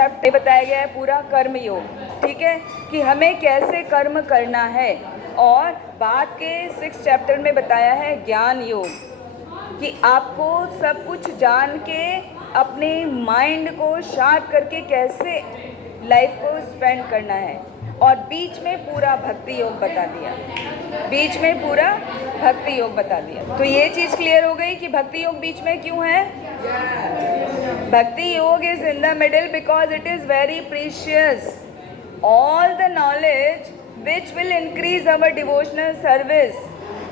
Chapter बताया गया है पूरा कर्म योग, ठीक है, कि हमें कैसे कर्म करना है। और बाद के 6 चैप्टर में बताया है ज्ञान योग, कि आपको सब कुछ जान के अपने माइंड को शार्प करके कैसे लाइफ को स्पेंड करना है। और बीच में पूरा भक्ति योग बता दिया, बीच में पूरा भक्ति योग बता दिया। तो ये चीज़ क्लियर हो गई कि भक्ति योग बीच में क्यों है। भक्ति योग is in the middle because it is very precious. All the knowledge which will increase our devotional service,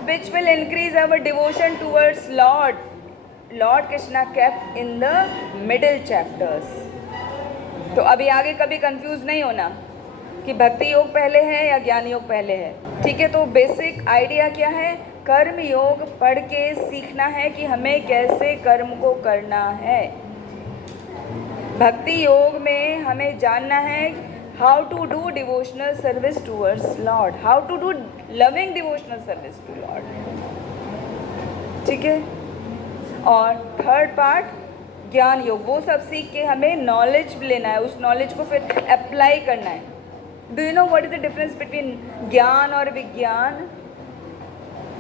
which will increase our devotion towards Lord Krishna kept in the middle chapters. तो अभी आगे कभी confuse नहीं होना कि भक्ति योग पहले है या ज्ञान योग पहले है, ठीक है। तो बेसिक आइडिया क्या है, कर्म योग पढ़ के सीखना है कि हमें कैसे कर्म को करना है। भक्ति योग में हमें जानना है how to do devotional service towards Lord, how to do loving devotional service to Lord, ठीक है। और थर्ड पार्ट ज्ञान योग, वो सब सीख के हमें नॉलेज लेना है, उस नॉलेज को फिर अप्लाई करना है। Do you know what is the difference between ज्ञान और विज्ञान?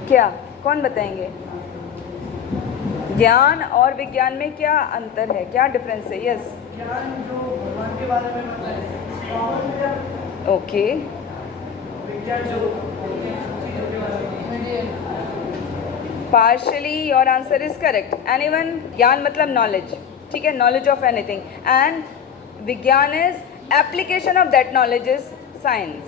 क्या कौन बताएंगे? ज्ञान और विज्ञान में क्या अंतर है, क्या डिफरेंस है? यस, ज्ञान जो भगवान के बारे में पता है, ओके, विज्ञान जो चीजों के बारे में। Partially your answer is correct. Anyone? ज्ञान मतलब नॉलेज, ठीक है, नॉलेज ऑफ एनीथिंग, एंड विज्ञान is application of that knowledge is science.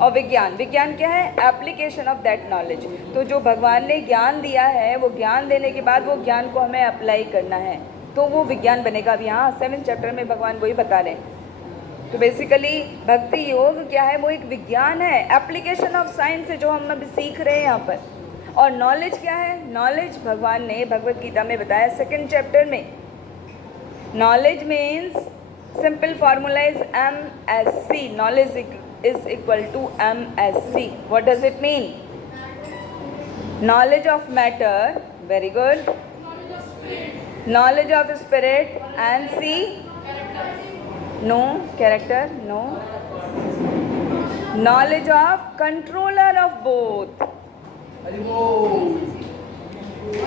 और विज्ञान क्या है? Application of that knowledge. तो जो भगवान ने ज्ञान दिया है, वो ज्ञान देने के बाद वो ज्ञान को हमें अप्लाई करना है, तो वो विज्ञान बनेगा। अभी यहाँ 7 चैप्टर में भगवान वही बता रहे हैं। तो बेसिकली भक्ति योग क्या है? वो एक विज्ञान है, एप्लीकेशन ऑफ साइंस है जो हम अभी सीख रहे हैं यहाँ पर। और नॉलेज क्या है? नॉलेज भगवान ने भगवत गीता में बताया 2nd चैप्टर में। Knowledge means simple formula is MSc, knowledge is equal to MSc। What does it mean? Knowledge of matter, very good, knowledge of spirit, and C, no character, no, knowledge of controller of both,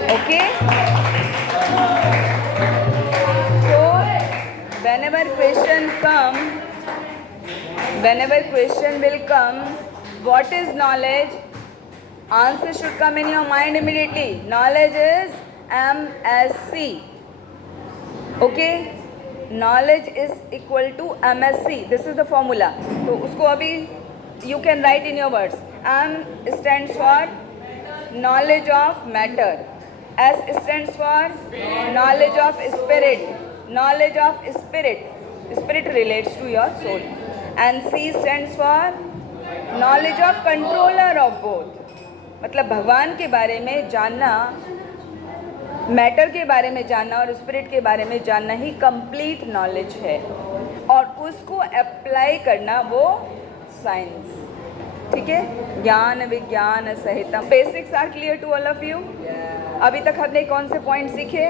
okay. So whenever question will come, what is knowledge? Answer should come in your mind immediately. Knowledge is MSc, okay. Knowledge is equal to MSc, this is the formula. तो उसको अभी you can write in your words. M stands for knowledge of matter, S stands for knowledge of spirit, knowledge of spirit, spirit relates to your soul, and C stands for knowledge of controller of both. मतलब भगवान के बारे में जानना, matter के बारे में जानना और स्पिरिट के बारे में जानना ही कंप्लीट नॉलेज है, और उसको अप्लाई करना वो साइंस, ठीक है। ज्ञान विज्ञान सहितम। Basics are clear to all of you? अभी तक हमने कौन से पॉइंट सीखे?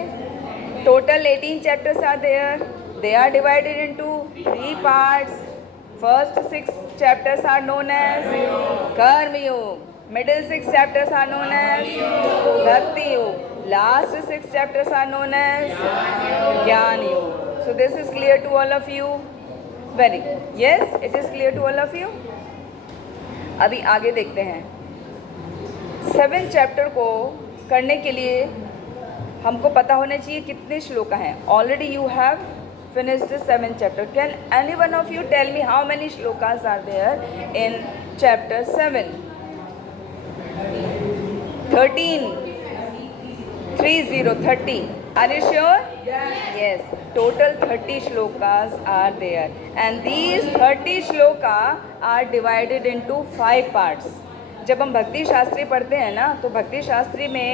Total 18 chapters are there, they are divided into 3 parts. First 6 chapters are known as Karma Yoga, middle 6 chapters are known as bhakti yoga, last 6 chapters are known as jnana yoga. So this is clear to all of you? Very good. Yes, it is clear to all of you? अभी आगे देखते हैं। 7 chapter को करने के लिए हमको पता होना चाहिए कितने श्लोका हैं। Already you have finished the 7th chapter. Can any one of you tell me how many shlokas are there in chapter 7? 13, 30. Are you sure? Yes. Total 30 shlokas are there, and these 30 shloka are divided into 5 parts. जब हम भक्ति शास्त्री पढ़ते हैं ना, तो भक्ति शास्त्री में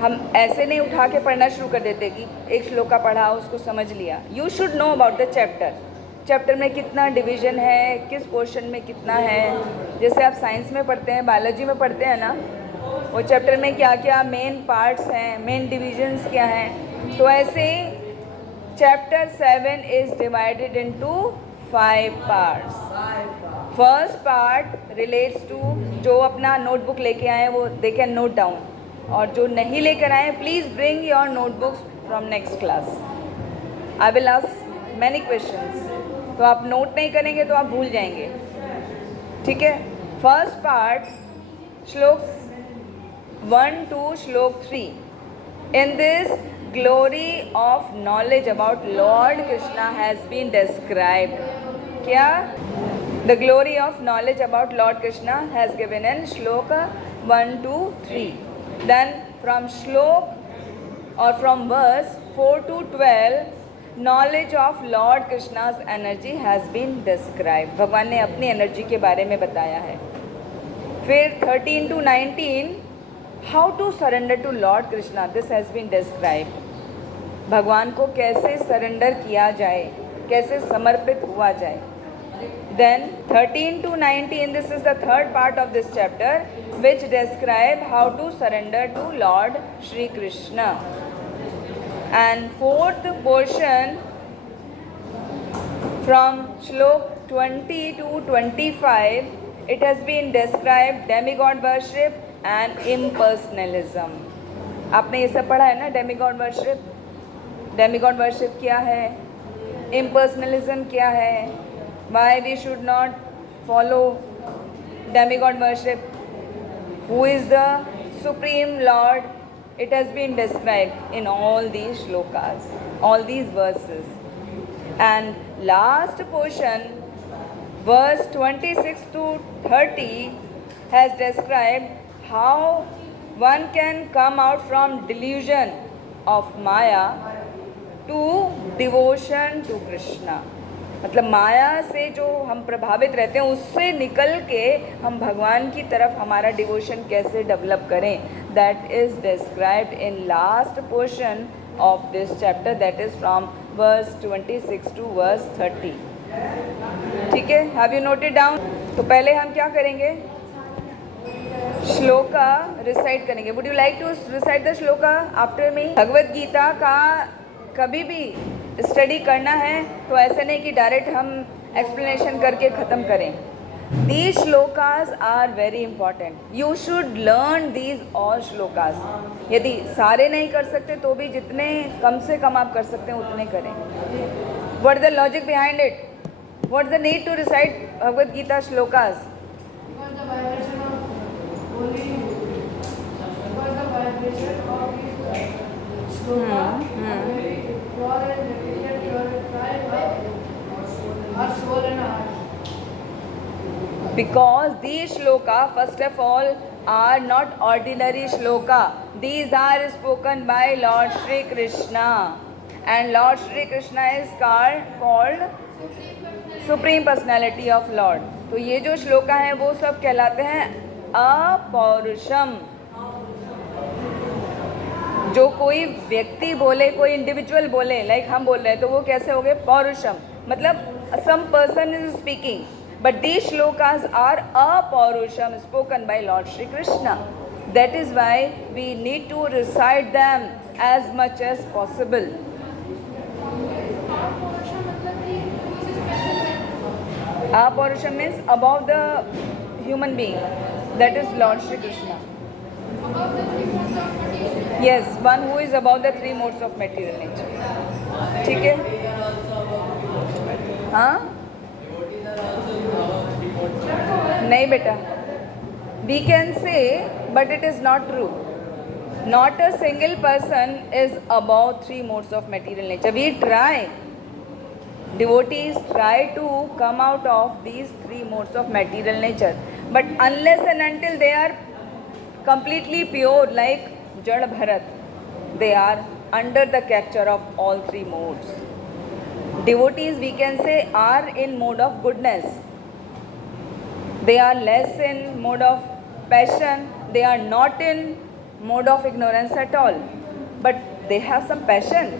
हम ऐसे नहीं उठा के पढ़ना शुरू कर देते कि एक श्लोका पढ़ा उसको समझ लिया। You should know about the chapter में कितना डिवीजन है, किस पोर्शन में कितना है। जैसे आप साइंस में पढ़ते हैं, बायोलॉजी में पढ़ते हैं ना, वो चैप्टर में क्या क्या मेन पार्ट्स हैं, मेन डिविजन्स क्या हैं। तो ऐसे chapter 7 is divided into 5 parts. First part relates to, जो अपना notebook लेके आए वो they can note down, और जो नहीं लेकर आए please bring your notebooks from next class. I will ask many questions. तो आप नोट नहीं करेंगे तो आप भूल जाएंगे, ठीक है. फर्स्ट पार्ट श्लोक 1 to श्लोक 3. In this, glory of knowledge about Lord Krishna has been described. क्या? The glory of knowledge about Lord Krishna has given in shloka 1 to 3. Then from shlok or from verse 4 to 12, knowledge of Lord Krishna's energy has been described. भगवान ने अपनी energy के बारे में बताया है. फिर 13 to 19, how to surrender to Lord Krishna, this has been described. भगवान को कैसे सरेंडर किया जाए, कैसे समर्पित हुआ जाए. Then 13 to 19, this is the third part of this chapter, which describe how to surrender to Lord Shri Krishna. And fourth portion from shlok 20 to 25, it has been described demigod worship and impersonalism. आपने ये सब पढ़ा है ना, demigod worship. demigod worship क्या है, impersonalism क्या है, why we should not follow demigod worship, who is the supreme Lord. It has been described in all these shlokas, all these verses. And last portion, verse 26 to 30, has described how one can come out from delusion of Maya to devotion to Krishna. मतलब माया से जो हम प्रभावित रहते हैं उससे निकल के हम भगवान की तरफ हमारा डिवोशन कैसे डेवलप करें, that is described in last portion of this chapter, that is from verse 26 to verse 30. ठीक है, हैव यू नोटेड डाउन? तो पहले हम क्या करेंगे, श्लोका रिसाइट करेंगे. Would you like to recite the shloka after me? Bhagavad Gita का कभी भी स्टडी करना है तो ऐसे नहीं कि डायरेक्ट हम एक्सप्लेनेशन करके ख़त्म करें. These shlokas are very important. You should learn these all shlokas. यदि सारे नहीं कर सकते तो भी जितने कम से कम आप कर सकते हैं उतने करें. What is the logic behind it? What is the need to recite Bhagavad Gita shlokas? Because these shloka, first of all, are not ordinary shloka. These are spoken by Lord Shri Krishna, and Lord Shri Krishna is called Supreme Personality of Lord. तो ये जो श्लोका हैं वो सब कहलाते हैं अपौरुषम. जो कोई व्यक्ति बोले, कोई इंडिविजुअल बोले, लाइक हम बोल रहे हैं, तो वो कैसे हो गए? पौरुषम. मतलब some person is speaking. But these shlokas are apaurusham, spoken by Lord Shri Krishna. That is why we need to recite them as much as possible. Apaurusham means above the human being. That is Lord Shri Krishna. Yes, one who is above the three modes of material nature. ठीक है? हाँ? नहीं बेटा, we can say, but it is not true. Not a single person is above three modes of material nature. We try, devotees try to come out of these three modes of material nature, but unless and until they are completely pure, like Jad Bharat, they are under the capture of all three modes. Devotees, we can say, are in mode of goodness. They are less in mode of passion. They are not in mode of ignorance at all. But they have some passion,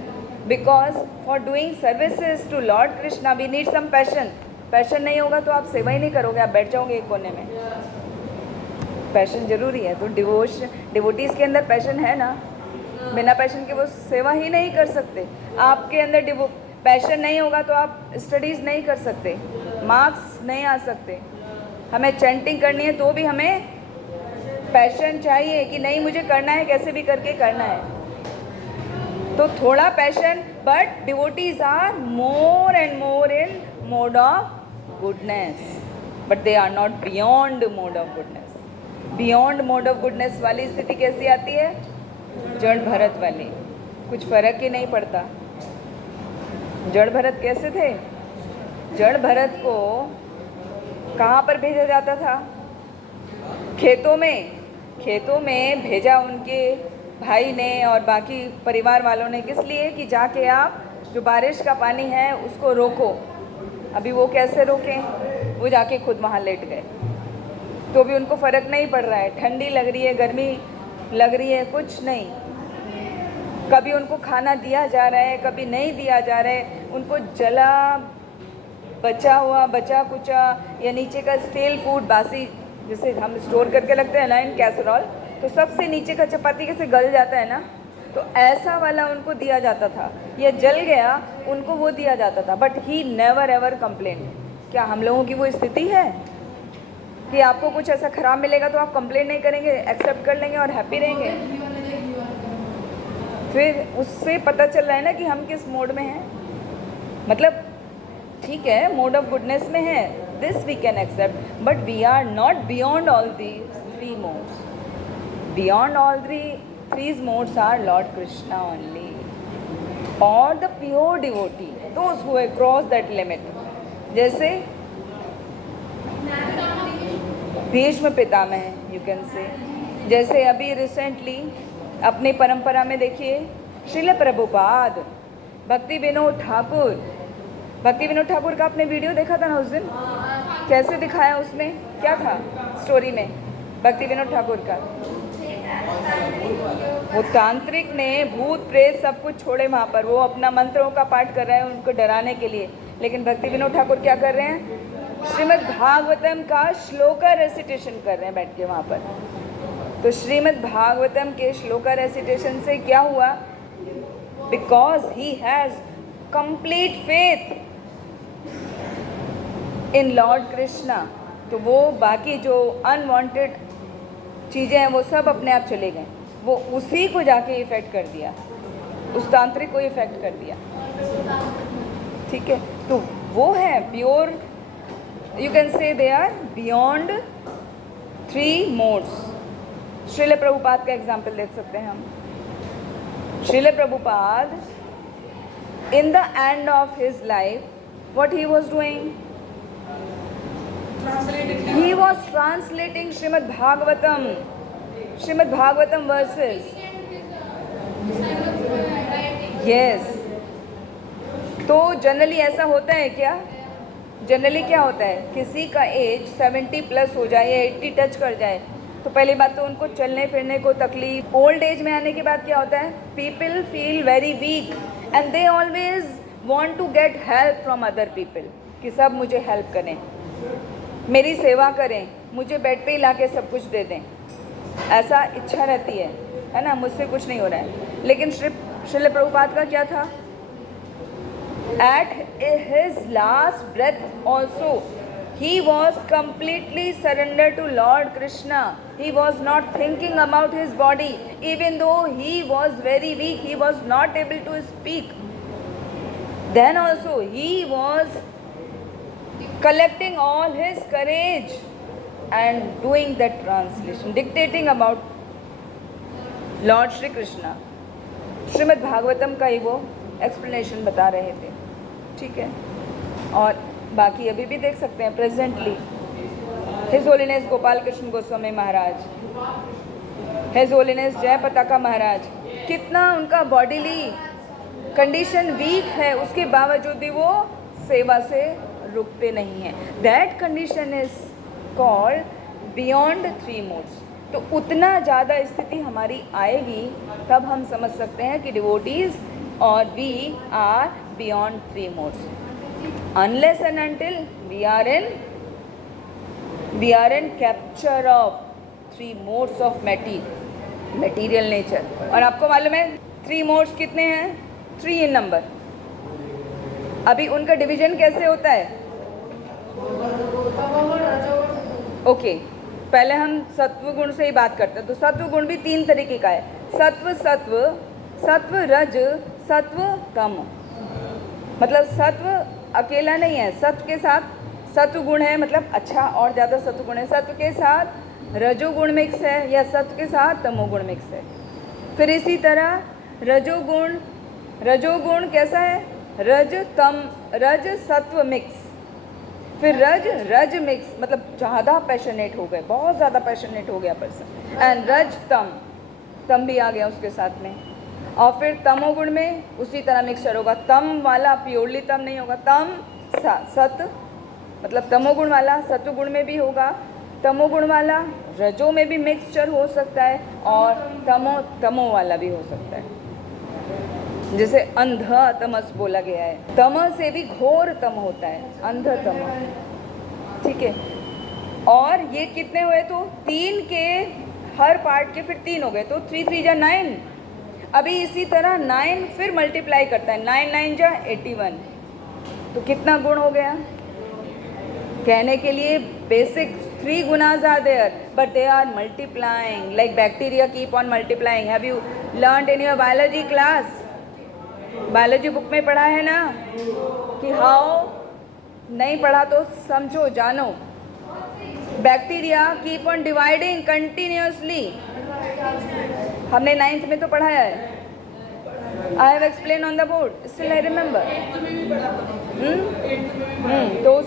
because for doing services to Lord Krishna we need some passion. Passion नहीं होगा तो आप सेवा ही नहीं करोगे, आप बैठ जाओगे एक कोने में. पैशन जरूरी है. तो डिवोटीज़ के अंदर पैशन है ना, बिना पैशन के वो सेवा ही नहीं कर सकते। आपके अंदर पैशन नहीं होगा तो आप स्टडीज़ नहीं कर सकते, मार्क्स नहीं आ सकते। हमें चैंटिंग करनी है तो भी हमें पैशन चाहिए कि नहीं मुझे करना है, कैसे भी करके करना है। तो थोड़ा passion, but devotees are more and more in mode of goodness, but they are not beyond mode of goodness. Beyond mode of goodness वाली स्थिति कैसी आती है? जड़ भरत वाली, कुछ फर्क ही नहीं पड़ता। जड़ भरत कैसे थे? जड़ भरत को कहाँ पर भेजा जाता था? खेतों में। खेतों में भेजा उनके भाई ने और बाकी परिवार वालों ने, किस लिए? कि जाके आप जो बारिश का पानी है उसको रोको। अभी वो कैसे रोकें? वो जाके खुद वहाँ लेट गए, तो भी उनको फ़र्क नहीं पड़ रहा है। ठंडी लग रही है, गर्मी लग रही है, कुछ नहीं। कभी उनको खाना दिया जा रहा है, कभी नहीं दिया जा रहा है। उनको जला बचा हुआ, बचा कुचा या नीचे का स्टील फूड, बासी जैसे हम स्टोर करके लगते हैं ना इन कैसरॉल, तो सबसे नीचे का चपाती कैसे गल जाता है ना, तो ऐसा वाला उनको दिया जाता था। या जल गया उनको वो दिया जाता था। But he never ever complain. क्या हम लोगों की वो स्थिति है कि आपको कुछ ऐसा ख़राब मिलेगा तो आप कंप्लेन नहीं करेंगे, एक्सेप्ट कर लेंगे और हैप्पी रहेंगे? फिर उससे पता चल रहा है ना कि हम किस मोड में हैं। मतलब ठीक है, मोड ऑफ गुडनेस में है, this we can accept, but we are not beyond all these three modes. Beyond all three modes are Lord Krishna only, और the pure devotee, those who have cross that limit. जैसे भीष्म पितामह, you can से। जैसे अभी recently अपनी परंपरा में देखिए, श्रील प्रभुपाद, भक्ति विनोद ठाकुर। भक्ति विनोद ठाकुर का आपने वीडियो देखा था ना उस दिन? कैसे दिखाया उसमें? क्या था स्टोरी में भक्ति विनोद ठाकुर का? वो तांत्रिक ने भूत प्रेत सब कुछ छोड़े वहाँ पर, वो अपना मंत्रों का पाठ कर रहे हैं उनको डराने के लिए। लेकिन भक्ति विनोद ठाकुर क्या कर रहे हैं? श्रीमद् भागवतम का श्लोका रेसिटेशन कर रहे हैं बैठ के वहाँ पर। तो श्रीमद् भागवतम के श्लोका रेसिटेशन से क्या हुआ? Because he has complete faith in Lord Krishna, तो वो बाकी जो अनवांटेड चीज़ें हैं वो सब अपने आप चले गए। वो उसी को जाके इफ़ेक्ट कर दिया, उस तांत्रिक को इफ़ेक्ट कर दिया। ठीक है, तो वो है pure, you can say they are beyond three modes. Srila Prabhupada का एग्जाम्पल देख सकते हैं हम। Srila Prabhupada in the end of his life, what he was doing? He was translating Srimad Bhagavatam verses. Yes. तो जनरली ऐसा होता है क्या? जनरली क्या होता है, किसी का एज 70 प्लस हो जाए या 80 टच कर जाए तो पहली बात तो उनको चलने फिरने को तकलीफ। ओल्ड एज में आने के बाद क्या होता है? People feel very weak and they always want to get help from other people, कि सब मुझे हेल्प करें, मेरी सेवा करें, मुझे बेड पे ही ला के सब कुछ दे दें, ऐसा इच्छा रहती है ना, मुझसे कुछ नहीं हो रहा है। लेकिन श्रील प्रभुपाद का क्या था? At his last breath also he was completely surrendered to Lord Krishna. He was not thinking about his body. Even though he was very weak, he was not able to speak. Then also he was collecting all his courage and doing that translation, dictating about Lord Shri Krishna. Shrimad Bhagavatam का ही वो explanation बता रहे थे। ठीक है, और बाकी अभी भी देख सकते हैं presently His Holiness Gopal Krishna Goswami Maharaj, His Holiness Jaya Pataka महाराज, कितना उनका बॉडीली कंडीशन वीक है, उसके बावजूद भी वो सेवा से रुकते नहीं हैं। That condition is called beyond three modes. तो उतना ज़्यादा स्थिति हमारी आएगी तब हम समझ सकते हैं कि डिवोटीज और we are beyond three modes. Unless and until we are in capture of three modes of material nature. और आपको मालूम है 3 मोड्स कितने हैं? 3 इन नंबर। अभी उनका डिवीजन कैसे होता है? ओके, पहले हम सत्व गुण से ही बात करते हैं। तो सत्व गुण भी 3 तरीके का है। सत्व सत्व, सत्व रज, सत्व तम। मतलब सत्व अकेला नहीं है, सत्व के साथ सत्व गुण है, मतलब अच्छा और ज़्यादा सत्व गुण है। सत्व के साथ रजोगुण मिक्स है या सत्व के साथ तमोगुण मिक्स है। फिर इसी तरह रजोगुण, रजोगुण कैसा है? रज तम, रज सत्व मिक्स। फिर रज रज मिक्स, मतलब ज़्यादा पैशनेट हो गए, बहुत ज़्यादा पैशनेट हो गया पर्सन। एंड रज तम, तम भी आ गया उसके साथ में। और फिर तमोगुण में उसी तरह मिक्सचर होगा। तम वाला प्योरली तम नहीं होगा, तम सत, मतलब तमोगुण वाला सत्वगुण में भी होगा, तमोगुण वाला रजो में भी मिक्सचर हो सकता है, और तमो वाला भी हो सकता है। जैसे अंध तमस बोला गया है, तम से भी घोर तम होता है, अंध तम। ठीक है, और ये कितने हुए? तो 3 के हर पार्ट के फिर 3 हो गए, तो 3 3 जा 9। अभी इसी तरह 9 फिर मल्टीप्लाई करता है, 9 9 जा 81। तो कितना गुण हो गया? कहने के लिए basic 3 gunas are there, but they are multiplying like bacteria keep on multiplying. Have you learned in your biology class? Biology book में पढ़ा है ना कि हाउ? नहीं पढ़ा तो समझो, जानो। Bacteria keep on dividing continuously. हमने 9th में तो पढ़ाया है। I have explain on the board, still I remember. तो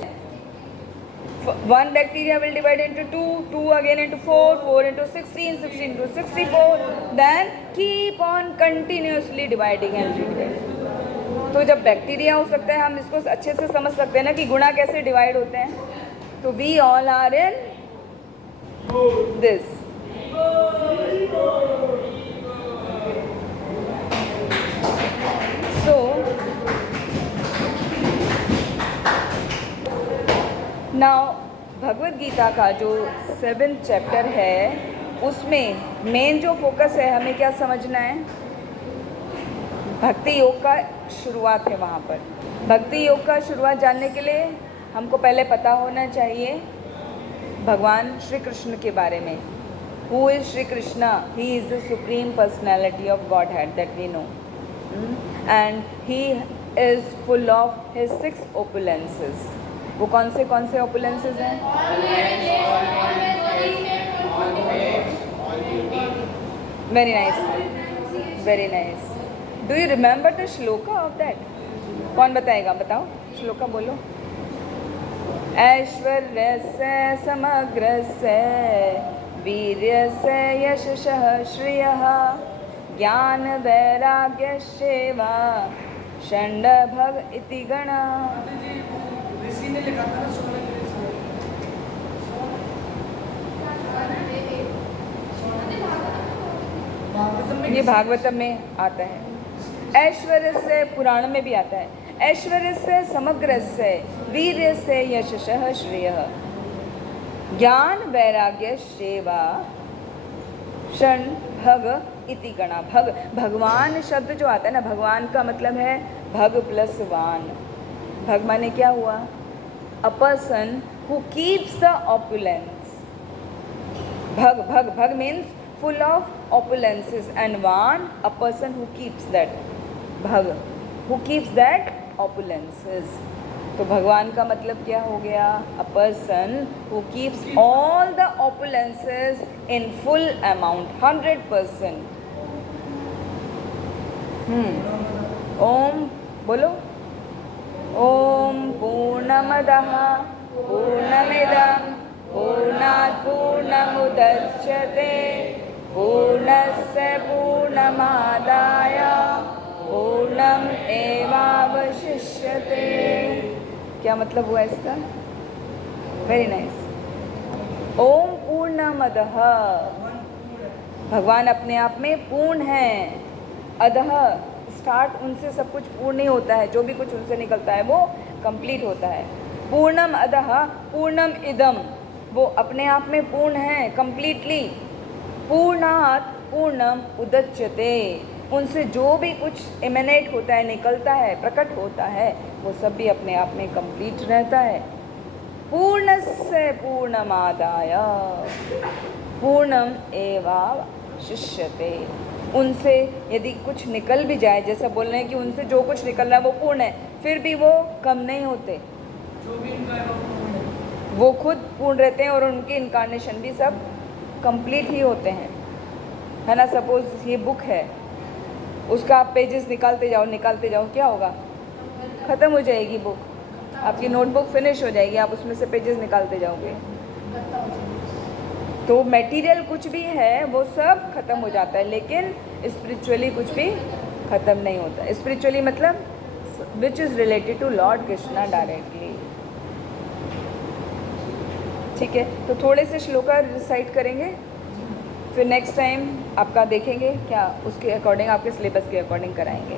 1 bacteria will divide into 2, 2 again into 4, 4 into 16, 16 into 64, then keep on continuously dividing and dividing. तो जब बैक्टीरिया हो सकता है, हम इसको अच्छे से समझ सकते हैं ना कि गुणा कैसे डिवाइड होते हैं। तो we all are in this. So now Bhagavad Gita का जो 7th चैप्टर है, उसमें मेन जो फोकस है, हमें क्या समझना है? भक्ति योग का शुरुआत है वहाँ पर। भक्ति योग का शुरुआत जानने के लिए हमको पहले पता होना चाहिए भगवान श्री कृष्ण के बारे में। Who is Shri Krishna? He is the supreme personality of Godhead that we know, and he is full of his 6 opulences। वो कौन से opulences हैं? Very nice, very nice. Do you remember the shloka of that? कौन बताएगा? बताओ, श्लोका बोलो। ऐश्वर्यस्य समग्रस्य वीर्यस्य यशसः श्रियः ज्ञान वैराग्यस्यैव षण्डभग इति गणः। ऋषि ने लिखा था ना, सोने के ऋषि। ये भागवतम में आता है। ऐश्वर्य से पुराण में भी आता है। ऐश्वर्य से समग्र से वीर्य से यशसः श्रेयः ज्ञान वैराग्य सेवा षण भग इति गणा। भगवान शब्द जो आता है ना, भगवान का मतलब है भग प्लस वान। भग माने क्या हुआ? A person who keeps the opulence. भग means full of opulences, and one a person who keeps that bhag, who keeps that opulences. तो भगवान का मतलब क्या हो गया? a person who keeps all the opulences in full amount, 100%. ओम बोलो। ओम पूर्णमदः पूर्णमिदं पूर्णात् पूर्णमुदच्यते पूर्णस्य पूर्णमादाय पूर्णम् एवावशिष्यते। क्या मतलब हुआ इसका? Very nice. ओम पूर्णमदः, भगवान अपने आप में पूर्ण हैं। अदः, स्टार्ट उनसे सब कुछ पूर्ण ही होता है, जो भी कुछ उनसे निकलता है वो कंप्लीट होता है। पूर्णम अदः पूर्णम इदम, वो अपने आप में पूर्ण हैं कंप्लीटली। पूर्णात् पूर्णम उदच्यते। उनसे जो भी कुछ इमेनेट होता है, निकलता है, प्रकट होता है, वो सब भी अपने आप में कंप्लीट रहता है। पूर्णस्य पूर्णमादाय पूर्णम एवावशिष्यते। उनसे यदि कुछ निकल भी जाए, जैसा बोल रहे हैं कि उनसे जो कुछ निकल रहा है वो पूर्ण है, फिर भी वो कम नहीं होते, जो भी इनका है वो पूर्ण है। वो खुद पूर्ण रहते हैं और उनके इनकारनेशन भी सब कंप्लीट ही होते हैं, है ना। सपोज ये बुक है, उसका आप पेजेस निकालते जाओ, क्या होगा? ख़त्म हो जाएगी बुक, आपकी नोटबुक फिनिश हो जाएगी, आप उसमें से पेजेस निकालते जाओगे। तो मटेरियल कुछ भी है वो सब ख़त्म हो जाता है, लेकिन स्पिरिचुअली कुछ भी ख़त्म नहीं होता। स्पिरिचुअली मतलब which is related to lord Krishna directly. ठीक है, तो थोड़े से श्लोका रिसाइट करेंगे, फिर नेक्स्ट टाइम आपका देखेंगे क्या उसके अकॉर्डिंग, आपके सिलेबस के अकॉर्डिंग कराएंगे।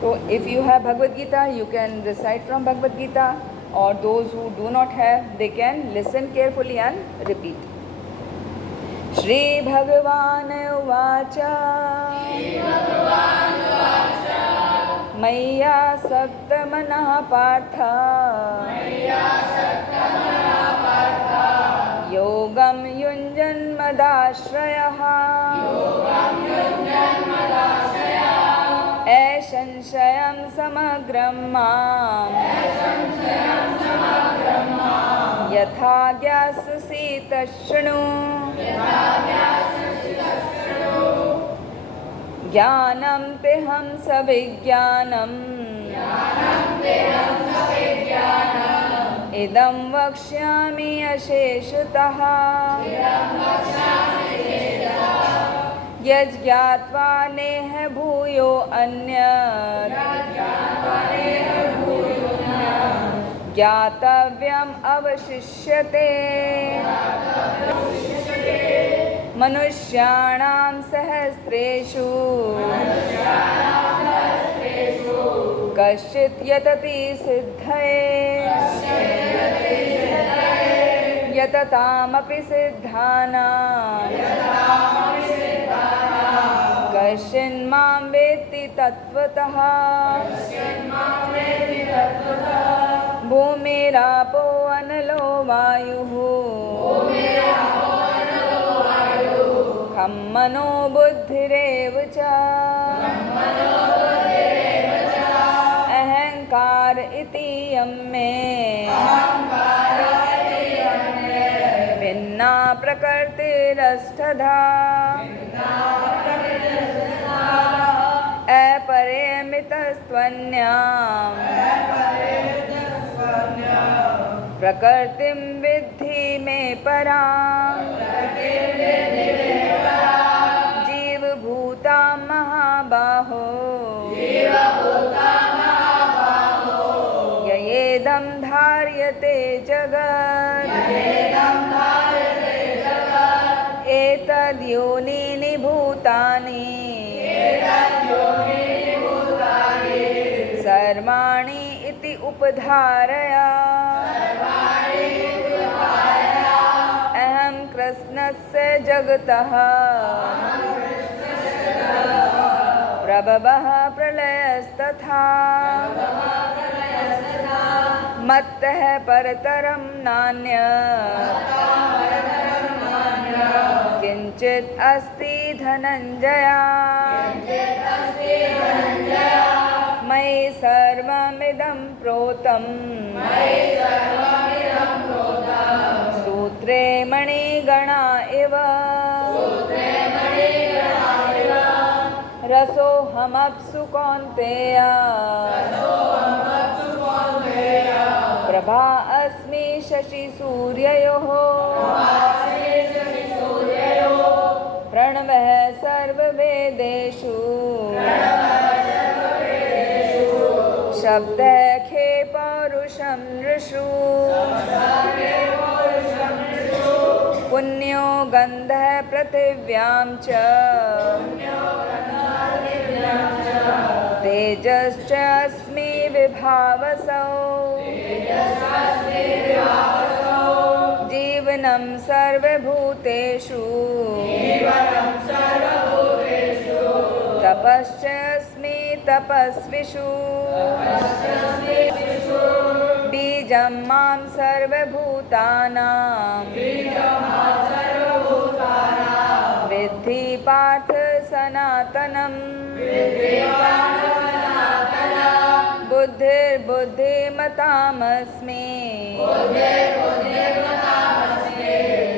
तो if you have Bhagavad Gita you can recite from Bhagavad Gita, और those who do not have they can listen carefully and repeat. श्री भगवान उवाच मय्या सक्तमनः पार्थ योगं युञ्जन्मदाश्रयः असंशयं समग्रं माम् यथा ज्ञास्यसि तच्छृणु। ज्ञानं तेहं सविज्ञानम् इदं वक्ष्यामि अशेषतः। यज्ज्ञात्वा नेह भूयो अन्यत् ज्ञातव्यम् अवशिष्यते। मनुष्याणां सहस्रेषु कश्चित् यतति सिद्धये यततामपि सिद्धानां कश्चिन्मां वेत्ति तत्त्वतः। भूमिरापो अनलो वायुः खं मनो बुद्धिरेव च अहंकार इति यं मे भिन्ना प्रकृतिरष्टधा। अपरिमितस्त्वन्याम् प्रकृतिं विद्धि मे पराम्। जीवभूता महाबाहो ययेदं धार्यते जगत् एतद्योनीनि भूतानि सर्वाणि इति उपधारया। अहं कृष्णस्य जगतः प्रभवः प्रलयस्तथा मत्तः परतरं नान्यत् किञ्चित् अस्ति धनञ्जया। मयि सर्वमिदं प्रोतं सूत्रे मणिगणा इव रसोऽहमप्सु कौन्तेय प्रभा अस्मि शशिसूर्ययोः। प्रणवः सर्ववेदेषु शब्दः खे पौरुषं नृषु। पुण्यो गन्धः पृथिव्यां च तेजश्च अस्मि विभावसौ। जीवनं सर्वभूतेषु तपश्चस्मि तपस्विषु बीजं मां सर्वभूतानां विद्धि पार्थ सनातनम् बुद्धिर्बुद्धिमतामस्मि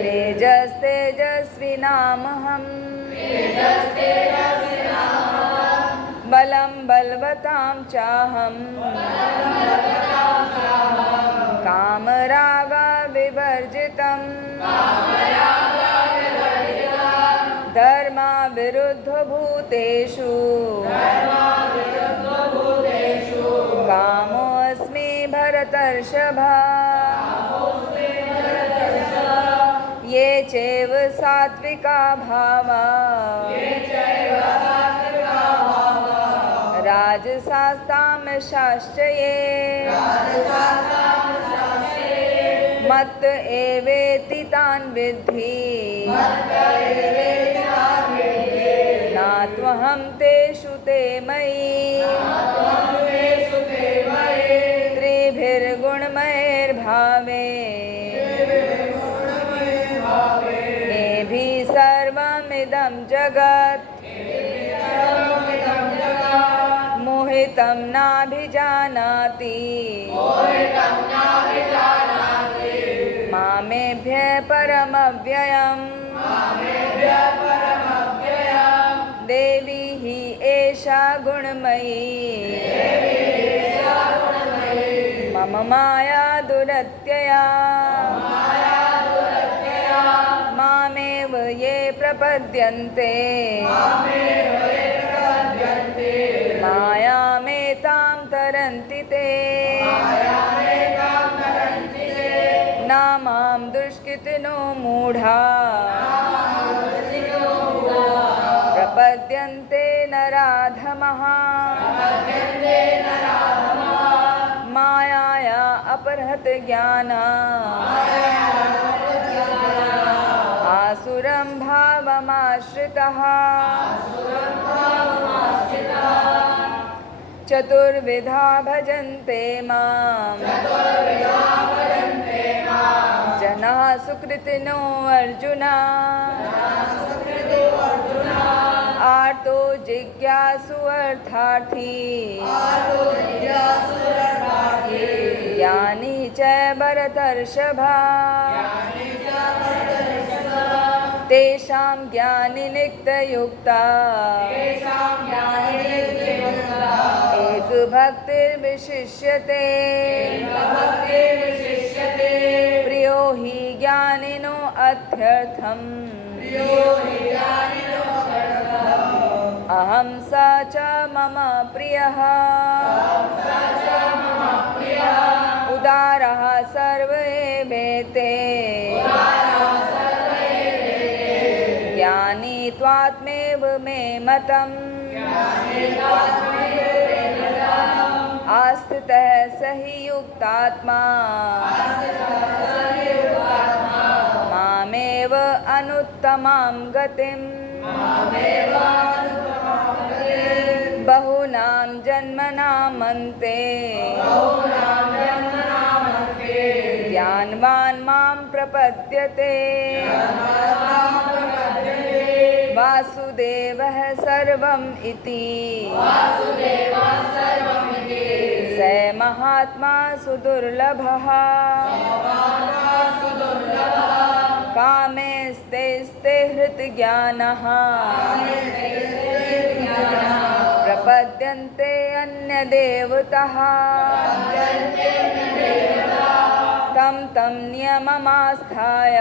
तेजस्तेजस्विनामहम् बलं बलवतां चाहं कामरागविवर्जितं धर्माविरुद्धभूतेषु कामोऽस्मि भरतर्षभा ये चैव सात्विका भावा राजसास्तामशाश्च ये मत्त एवेति तान् विद्धि नात्वहं तेषु ते मयि त्रिभिर्गुणमयैर्भावे एभिः सर्वमिदं जगत् मोहितं नाभिजानाति मामेभ्यः परमव्ययम् देवी हि एषा गुणमयी मम माया दुरत्यया मामेव ये प्रपद्यन्ते मायामेतां तरन्ति ते न मां दुष्कृतिनो मूढा प्रपद्यन्ते नराधमः मायाया अपहृत ज्ञाना आसुरं भावमाश्रितः चतुर्विधा भजन्ते मां जनाः सुकृतिनो अर्जुन आर्तो जिज्ञासु अर्थार्थी ज्ञानी च भरतर्षभा तेषां ज्ञानी नित्ययुक्ता एकभक्तिर्विशिष्यते प्रियो हि ज्ञानिनो अर्थ्यर्थम् अहं स च मम प्रियः उदारः सर्व एवेते ज्ञानी त्वात्मेव मे मतम् आस्थितः स हि युक्तात्मा मामेव अनुत्तमां गतिम् बहूनां जन्मनामन्ते ज्ञानवान् मां प्रपद्यते वासुदेवः सर्वम् इति स महात्मा सुदुर्लभः कामेस्ते हृतज्ञानः प्रपद्यन्ते अन्यदेवतः तं तं नियममास्थाय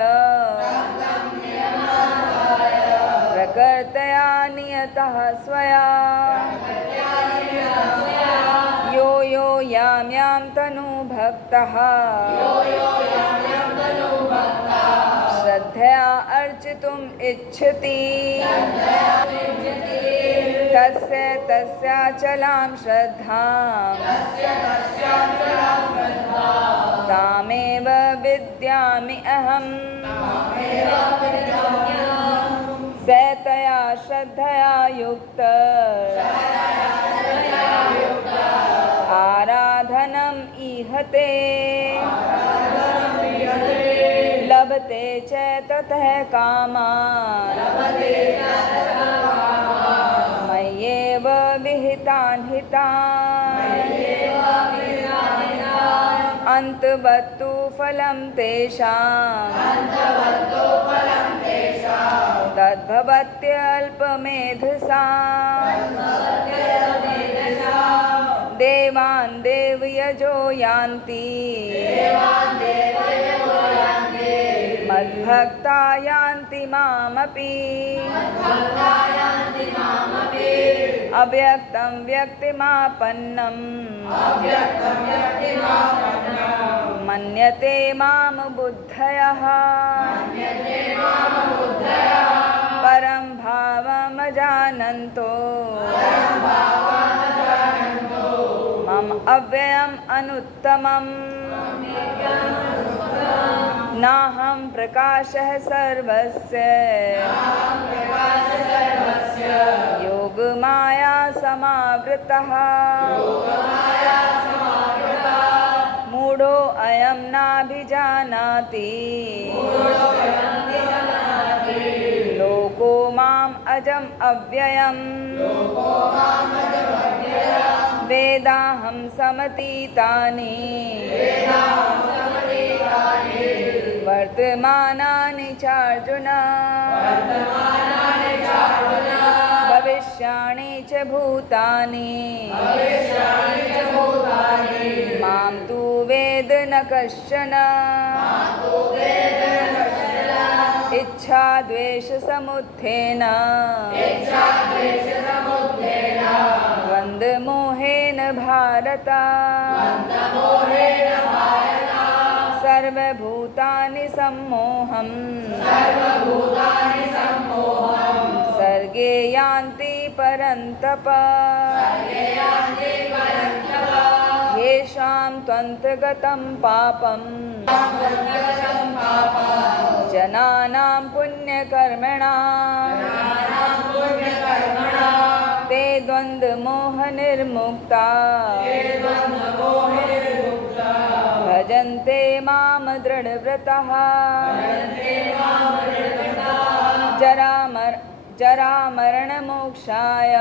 प्रकृत्या नियतः स्वया यो यो यां यां तनु भक्तः श्रद्धया अर्चितुम् इच्छति तस्य तस्याचलां श्रद्धां तामेव विद्यामि अहम् स श्रद्धया श्रद्धया युक्त आराधनम् इहते लभते च ततः कामान् मय्येव विहितान् हितान् अन्तवत्तु फलं तेषाम् तद्भवत्यल्पमेधसाम् देवान् देवयजो यान्ति मद्भक्ता यान्ति मामपि अव्यक्तं व्यक्तिमापन्नम् मन्यते मां बुद्धयः परं भावमजानन्तो मम अव्ययम् अनुत्तमम् नाहं प्रकाशः सर्वस्य योगमाया समावृतः मूढो अयं नाभिजानाति लोको माम् अजम् अव्ययम् वेदाहं समतीतानि वर्तमानानि चार्जुन भविष्याणि च भूतानि मां तु वेद न कश्चन इच्छा द्वेषसमुत्थेन द्वन्द्वमोहेन भारत सर्वभूतानि सम्मोहम् सर्गे यान्ति परन्तप येषां त्वन्तगतं पापम् जनानां पुण्यकर्मणां ते द्वन्द्वमोहनिर्मुक्ता भजन्ते मां दृढव्रतः जरामरणमोक्षाय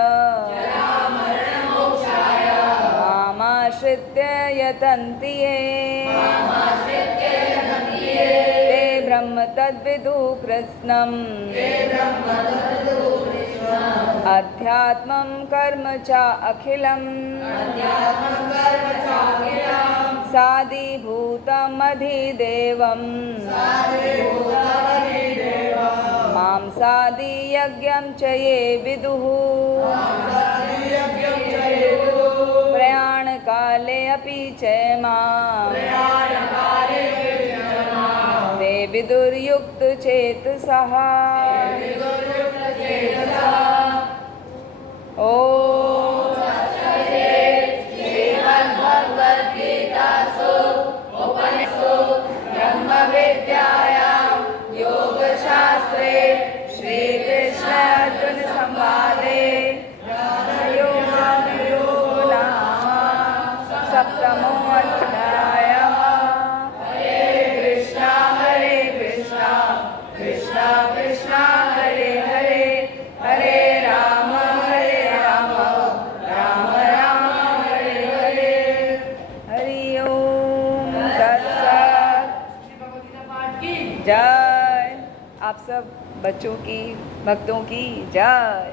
मामाश्रित्य यतन्ति ये ते ब्रह्म तद्विदु कृत्स्नम् अध्यात्मं कर्म च अखिलम् साधिभूतमधिदेवम् मां साधियज्ञं च ये विदुः प्रयाणकाले अपि च मां ते विदुर्युक्तचेतसः ॐ श्रीमद्भगवद्गीतासु उपनिषत्सु ब्रह्मविद्यायां योगशास्त्रे श्रीकृष्ण अर्जुन संवादे योगो नाम सप्तमोऽध्यायः हरे कृष्णा कृष्णा कृष्णा हरे हरे हरे राम राम राम हरे हरे हरि ओम तत्सत जय। आप सब बच्चों की भक्तों की जय।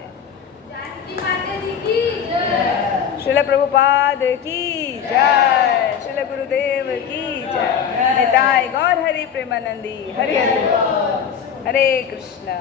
श्रील प्रभुपाद की जय। श्रील गुरुदेव की जय। निताय गौर हरि प्रेमानंदी हरि हरि हरे कृष्णा।